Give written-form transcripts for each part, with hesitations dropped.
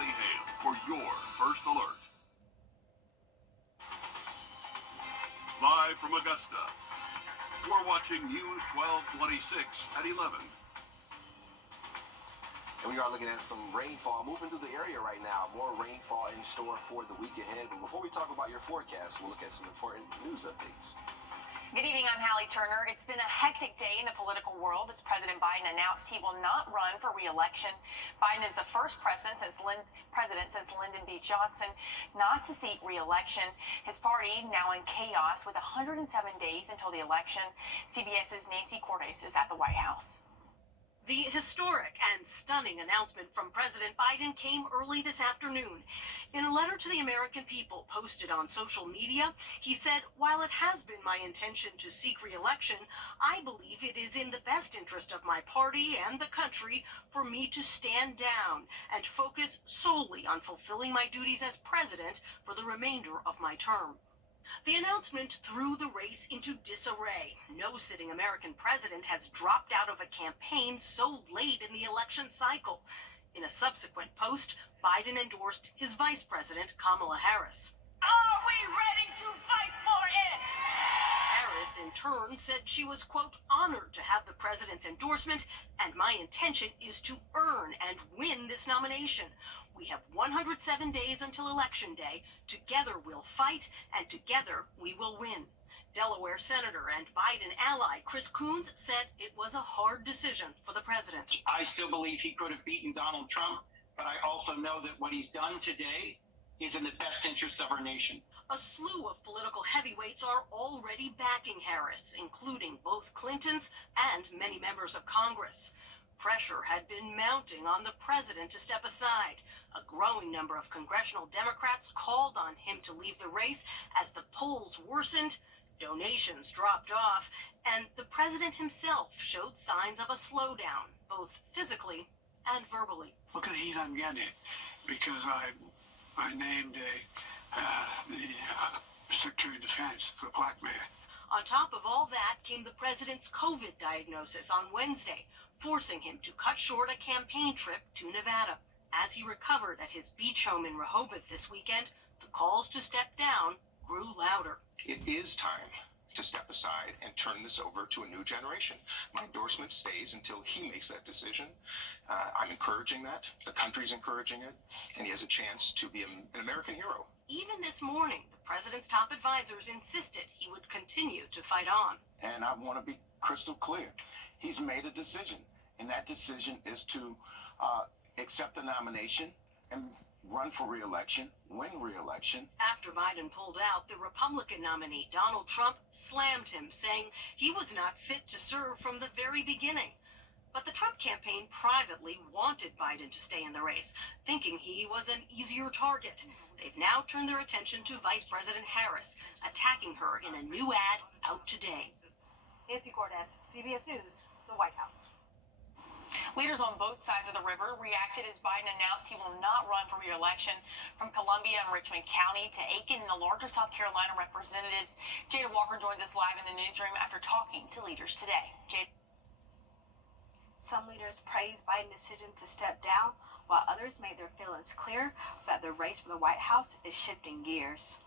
Riley Hale for your First Alert. Live from Augusta, we're watching News 1226 at 11. And we are looking at some rainfall moving through the area right now. More rainfall in store for the week ahead. But before we talk about your forecast, we'll look at some important news updates. Good evening, I'm Hallie Turner. It's been a hectic day in the political world as President Biden announced he will not run for re-election. Biden is the first president since Lyndon B. Johnson not to seek re-election. His party now in chaos with 107 days until the election. CBS's Nancy Cordes is at the White House. The historic and stunning announcement from President Biden came early this afternoon. In a letter to the American people posted on social media, he said, "While it has been my intention to seek re-election, I believe it is in the best interest of my party and the country for me to stand down and focus solely on fulfilling my duties as president for the remainder of my term." The announcement threw the race into disarray. No sitting American president has dropped out of a campaign so late in the election cycle. In a subsequent post, Biden endorsed his vice president, Kamala Harris. Are we ready to fight for it? Harris, in turn, said she was, quote, honored to have the president's endorsement, and my intention is to earn and win this nomination. We have 107 days until Election Day. Together we'll fight, and together we will win. Delaware Senator and Biden ally Chris Coons said it was a hard decision for the president. I still believe he could have beaten Donald Trump, but I also know that what he's done today is in the best interests of our nation. A slew of political heavyweights are already backing Harris, including both Clintons and many members of Congress. Pressure had been mounting on the president to step aside. A growing number of congressional Democrats called on him to leave the race as the polls worsened, donations dropped off, and the president himself showed signs of a slowdown, both physically and verbally. Look at the heat I'm getting because I named the Secretary of Defense a black man. On top of all that came the president's COVID diagnosis on Wednesday, forcing him to cut short a campaign trip to Nevada. As he recovered at his beach home in Rehoboth this weekend, the calls to step down grew louder. It is time to step aside and turn this over to a new generation. My endorsement stays until he makes that decision. I'm encouraging that. The country's encouraging it. And he has a chance to be an American hero. Even this morning, the president's top advisors insisted he would continue to fight on. And I want to be crystal clear. He's made a decision, and that decision is to accept the nomination and run for re-election, win re-election. After Biden pulled out, the Republican nominee, Donald Trump, slammed him, saying he was not fit to serve from the very beginning. But the Trump campaign privately wanted Biden to stay in the race, thinking he was an easier target. They've now turned their attention to Vice President Harris, attacking her in a new ad out today. Nancy Cordes, CBS News, the White House. Leaders on both sides of the river reacted as Biden announced he will not run for re-election. From Columbia and Richmond County to Aiken and the larger South Carolina representatives, Jada Walker joins us live in the newsroom after talking to leaders today. Jada. Some leaders praised Biden's decision to step down, while others made their feelings clear that the race for the White House is shifting gears.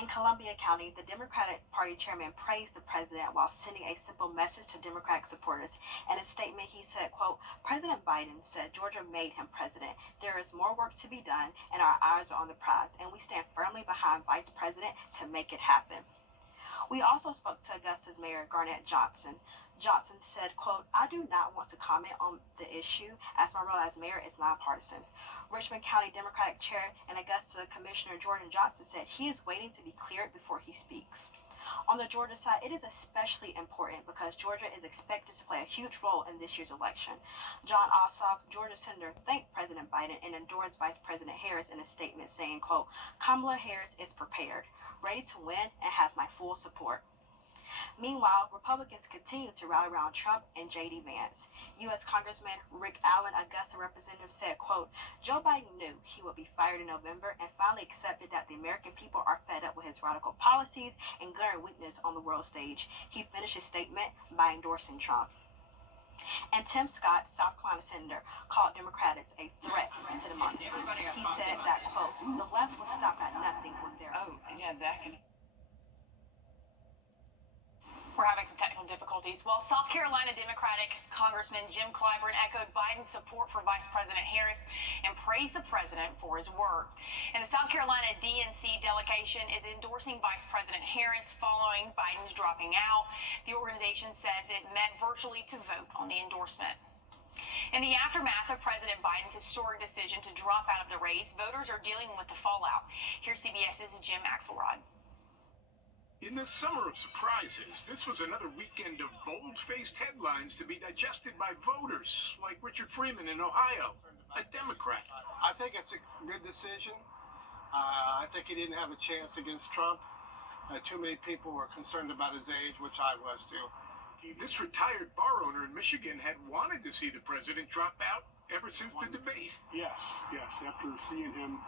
In Columbia County, the Democratic Party chairman praised the president while sending a simple message to Democratic supporters. In a statement, he said, quote, President Biden said Georgia made him president. There is more work to be done, and our eyes are on the prize, and we stand firmly behind Vice President to make it happen. We also spoke to Augusta's Mayor Garnett Johnson. Johnson said, quote, I do not want to comment on the issue as my role as mayor is nonpartisan. Richmond County Democratic Chair and Augusta Commissioner Jordan Johnson said he is waiting to be cleared before he speaks. On the Georgia side, it is especially important because Georgia is expected to play a huge role in this year's election. John Ossoff, Georgia Senator, thanked President Biden and endorsed Vice President Harris in a statement saying, quote, Kamala Harris is prepared, ready to win, and has my full support. Meanwhile, Republicans continue to rally around Trump and J.D. Vance. U.S. Congressman Rick Allen, Augusta representative, said, quote, Joe Biden knew he would be fired in November and finally accepted that the American people are fed up with his radical policies and glaring weakness on the world stage. He finished his statement by endorsing Trump. And Tim Scott, South Carolina senator, called Democrats a threat to democracy. He said that, quote, the left will stop at nothing with their... Oh, yeah, that can... We're having some technical difficulties. Well, South Carolina Democratic Congressman Jim Clyburn echoed Biden's support for Vice President Harris and praised the president for his work. And the South Carolina DNC delegation is endorsing Vice President Harris following Biden's dropping out. The organization says it met virtually to vote on the endorsement. In the aftermath of President Biden's historic decision to drop out of the race, voters are dealing with the fallout. Here's CBS's Jim Axelrod. In the summer of surprises, this was another weekend of bold-faced headlines to be digested by voters, like Richard Freeman in Ohio, a Democrat. I think it's a good decision. I think he didn't have a chance against Trump. Too many people were concerned about his age, which I was too. This retired bar owner in Michigan had wanted to see the president drop out ever since the debate. Yes. After seeing him,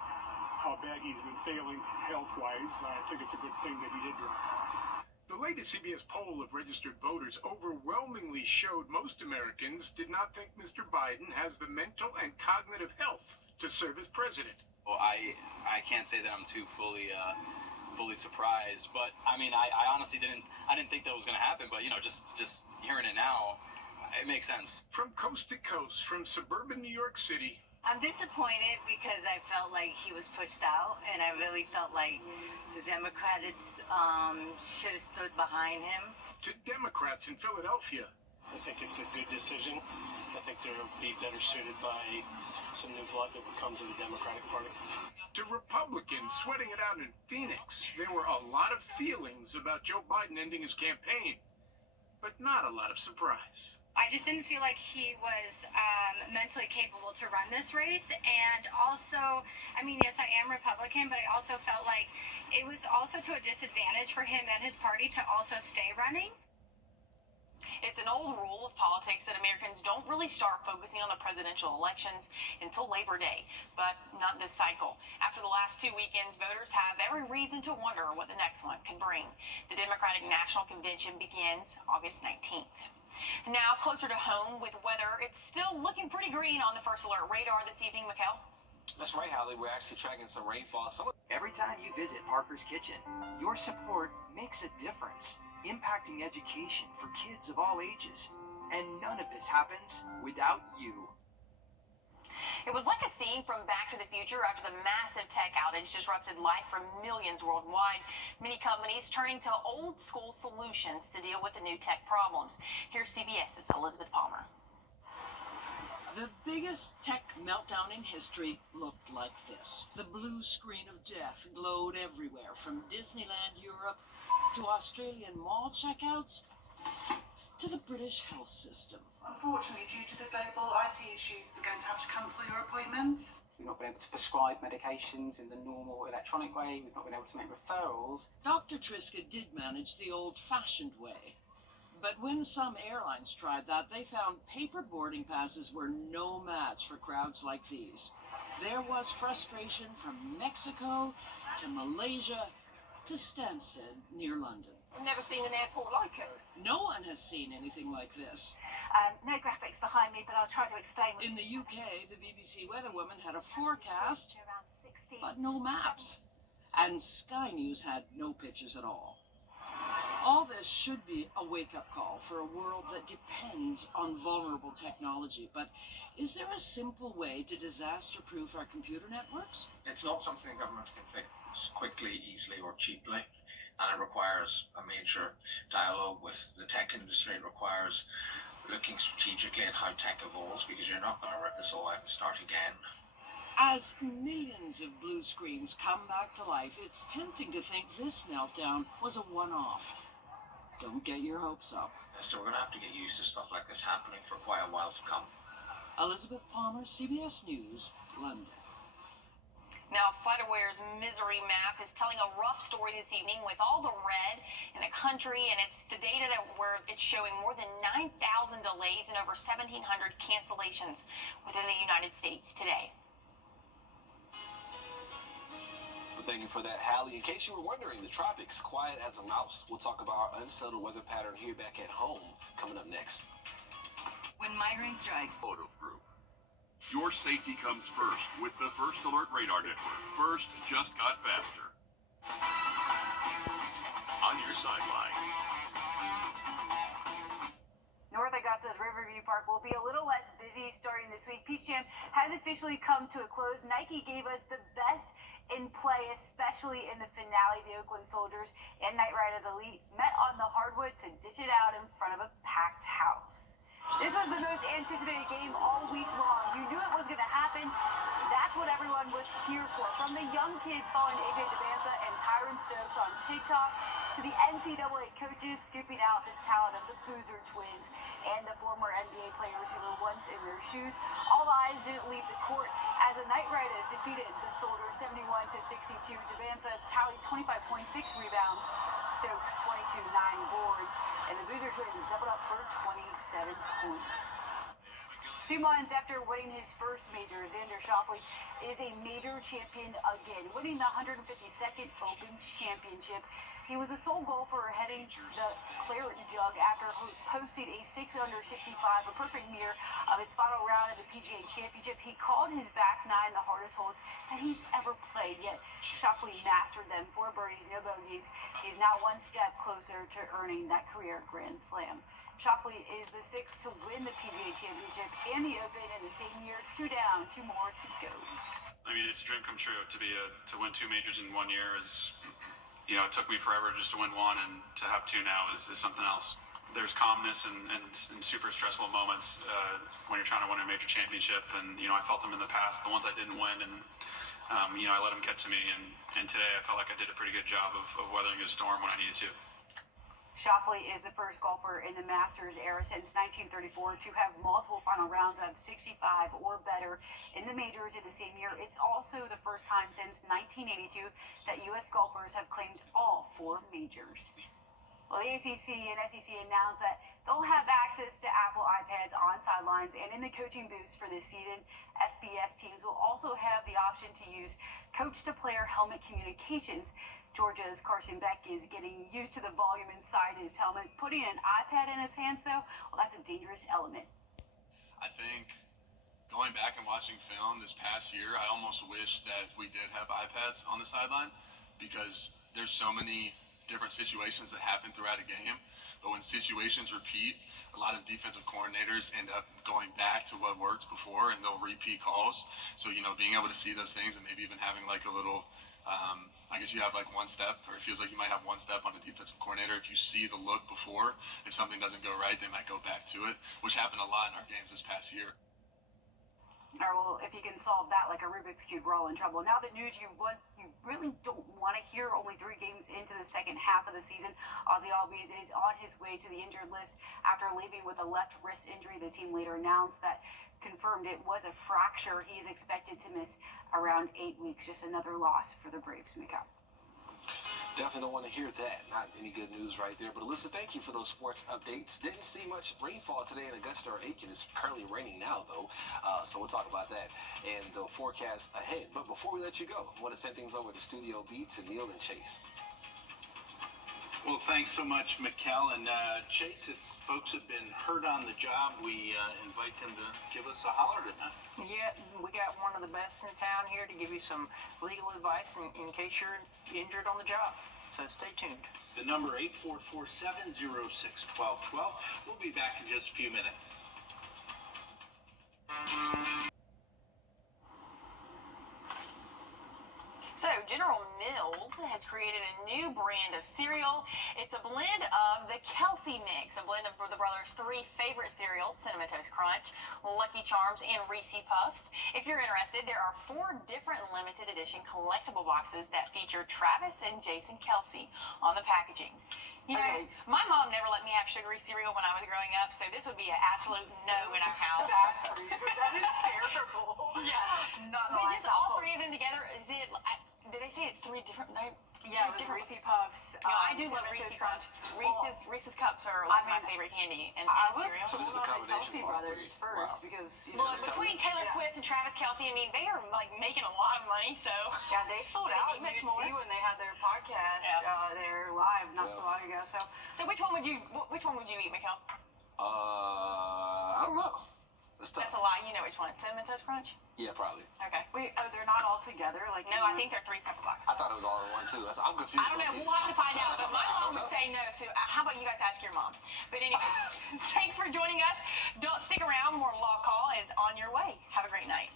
how bad he's been failing health-wise, I think it's a good thing that he did drop out. The latest CBS poll of registered voters overwhelmingly showed most Americans did not think Mr. Biden has the mental and cognitive health to serve as president. Well, I can't say that I'm too fully surprised, but I mean, I honestly didn't think that was going to happen, but you know, just hearing it now, it makes sense. From coast to coast, from suburban New York City. I'm disappointed because I felt like he was pushed out, and I really felt like the Democrats should have stood behind him. To Democrats in Philadelphia. I think it's a good decision. I think they'll be better suited by some new blood that would come to the Democratic Party. To Republicans sweating it out in Phoenix, there were a lot of feelings about Joe Biden ending his campaign, but not a lot of surprise. I just didn't feel like he was mentally capable to run this race. And also, I mean, yes, I am Republican, but I also felt like it was also to a disadvantage for him and his party to also stay running. It's an old rule of politics that Americans don't really start focusing on the presidential elections until Labor Day, but not this cycle. After the last 2 weekends, voters have every reason to wonder what the next one can bring. The Democratic National Convention begins August 19th. Now, closer to home with weather, it's still looking pretty green on the First Alert radar this evening, Mikkel. That's right, Hallie. We're actually tracking some rainfall. Every time you visit Parker's Kitchen, your support makes a difference, impacting education for kids of all ages. And none of this happens without you. It was like a scene from Back to the Future after the massive tech outage disrupted life for millions worldwide. Many companies turning to old school solutions to deal with the new tech problems. Here's CBS's Elizabeth Palmer. The biggest tech meltdown in history looked like this. The blue screen of death glowed everywhere, from Disneyland Europe to Australian mall checkouts to the British health system. Unfortunately, due to the global IT issues, we're going to have to cancel your appointment. We've not been able to prescribe medications in the normal electronic way. We've not been able to make referrals. Dr. Triska did manage the old-fashioned way. But when some airlines tried that, they found paper boarding passes were no match for crowds like these. There was frustration from Mexico to Malaysia to Stansted near London. I've never seen an airport like it. No one has seen anything like this. No graphics behind me, but I'll try to explain. In the UK, the BBC weatherwoman had a forecast, but no maps. And Sky News had no pictures at all. All this should be a wake-up call for a world that depends on vulnerable technology. But is there a simple way to disaster-proof our computer networks? It's not something governments can fix quickly, easily, or cheaply. And it requires a major dialogue with the tech industry. It requires looking strategically at how tech evolves, because you're not going to rip this all out and start again. As millions of blue screens come back to life, it's tempting to think this meltdown was a one-off. Don't get your hopes up. So we're going to have to get used to stuff like this happening for quite a while to come. Elizabeth Palmer, CBS News, London. Now, FlightAware's misery map is telling a rough story this evening with all the red in the country, and it's the data where it's showing more than 9,000 delays and over 1,700 cancellations within the United States today. Well, thank you for that, Hallie. In case you were wondering, the tropics quiet as a mouse. We'll talk about our unsettled weather pattern here back at home coming up next. when migraine strikes. Wrdw Group. Your safety comes first with the First Alert Radar Network. First just got faster. On your sideline. North Augusta's Riverview Park will be a little less busy starting this week. Peach Jam has officially come to a close. Nike gave us the best in play, especially in the finale. The Oakland Soldiers and Knight Riders Elite met on the hardwood to dish it out in front of a packed house. This was the most anticipated game all week long. You knew it was going to happen. That's what everyone was here for. From the young kids following AJ Devanza and Tyron Stokes on TikTok to the NCAA coaches scooping out the talent of the Boozer twins and the former NBA players who were once in their shoes. All eyes didn't leave the court as the Knight Riders defeated the Soldiers 71-62. Devanza tallied 25.6 rebounds, Stokes 22.9 boards, and the Boozer twins doubled up for 27 points. 2 months after winning his first major, Xander Schauffele is a major champion again, winning the 152nd Open Championship. He was the sole golfer heading the Claret Jug after posting a 6-under-65, a perfect mirror of his final round of the PGA Championship. He called his back nine the hardest holes that he's ever played, yet Schauffele mastered them. 4 birdies, no bogeys. He's now one step closer to earning that career Grand Slam. Schauffele is the 6th to win the PGA Championship and the Open in the same year. 2 down, 2 more to go. I mean, it's a dream come true to win 2 majors in 1 year. It took me forever just to win 1, and to have 2 now is something else. There's calmness and super stressful moments when you're trying to win a major championship, and I felt them in the past, the ones I didn't win, and I let them get to me. And today I felt like I did a pretty good job of weathering a storm when I needed to. Schauffele is the first golfer in the Masters era since 1934 to have multiple final rounds of 65 or better in the majors in the same year. It's also the first time since 1982 that U.S. golfers have claimed all 4 majors. Well, the ACC and SEC announced that they'll have access to Apple iPads on sidelines and in the coaching booths for this season. FBS teams will also have the option to use coach-to-player helmet communications. Georgia's Carson Beck is getting used to the volume inside his helmet. Putting an iPad in his hands, though, well, that's a dangerous element. I think going back and watching film this past year, I almost wish that we did have iPads on the sideline, because there's so many different situations that happen throughout a game. But when situations repeat, a lot of defensive coordinators end up going back to what worked before, and they'll repeat calls. So, being able to see those things and maybe even having like a little, I guess you have like 1 step, or it feels like you might have 1 step on a defensive coordinator. If you see the look before, if something doesn't go right, they might go back to it, which happened a lot in our games this past year. Or, well, if you can solve that like a Rubik's Cube, we're all in trouble. Now the news you really don't want to hear. Only 3 games into the second half of the season, Ozzy Albies is on his way to the injured list after leaving with a left wrist injury. The team later announced that confirmed it was a fracture. He is expected to miss around 8 weeks. Just another loss for the Braves. Mika. Definitely don't want to hear that. Not any good news right there. But Alyssa, thank you for those sports updates. Didn't see much rainfall today in Augusta or Aiken. It's currently raining now, though. So we'll talk about that and the forecast ahead. But before we let you go, I want to send things over to Studio B to Neil and Chase. Well, thanks so much, Mikkel. And Chase, if folks have been hurt on the job, we invite them to give us a holler tonight. Yeah, we got one of the best in town here to give you some legal advice in case you're injured on the job. So stay tuned. The number 844-706-1212. We'll be back in just a few minutes. So, General Mills has created a new brand of cereal. It's a blend of the Kelsey Mix, a blend of the brothers' 3 favorite cereals, Cinnamon Toast Crunch, Lucky Charms, and Reese's Puffs. If you're interested, there are 4 different limited edition collectible boxes that feature Travis and Jason Kelsey on the packaging. You know, my mom never let me have sugary cereal when I was growing up, so this would be an absolute no in our house. That is terrible. Yeah. Not But my just all household. 3 of them together, is it, did they say it's 3 different, Yeah, it was Reese's Puffs. No, I do love Cinnamon Reese's Toast Crunch. Reese's Cups are like my favorite candy and I was cereal. sold on the Kelsey brothers first because, Well, between Taylor Swift and Travis Kelsey, I mean, they are like making a lot of money, so. Yeah, they sold out in UC when they had their podcast. They're live not so long ago. So which one would you eat, Mikkel? I don't know. That's tough. That's a lie. You know which one. Cinnamon Toast Crunch? Yeah, probably. Okay. Wait, oh, they're not all together? Like No, I think they're 3 separate boxes. I thought it was all in one too. I'm confused. I don't know. We'll have to find out. But my mom would say no. So how about you guys ask your mom? But anyway, thanks for joining us. Don't stick around. More Law Call is on your way. Have a great night.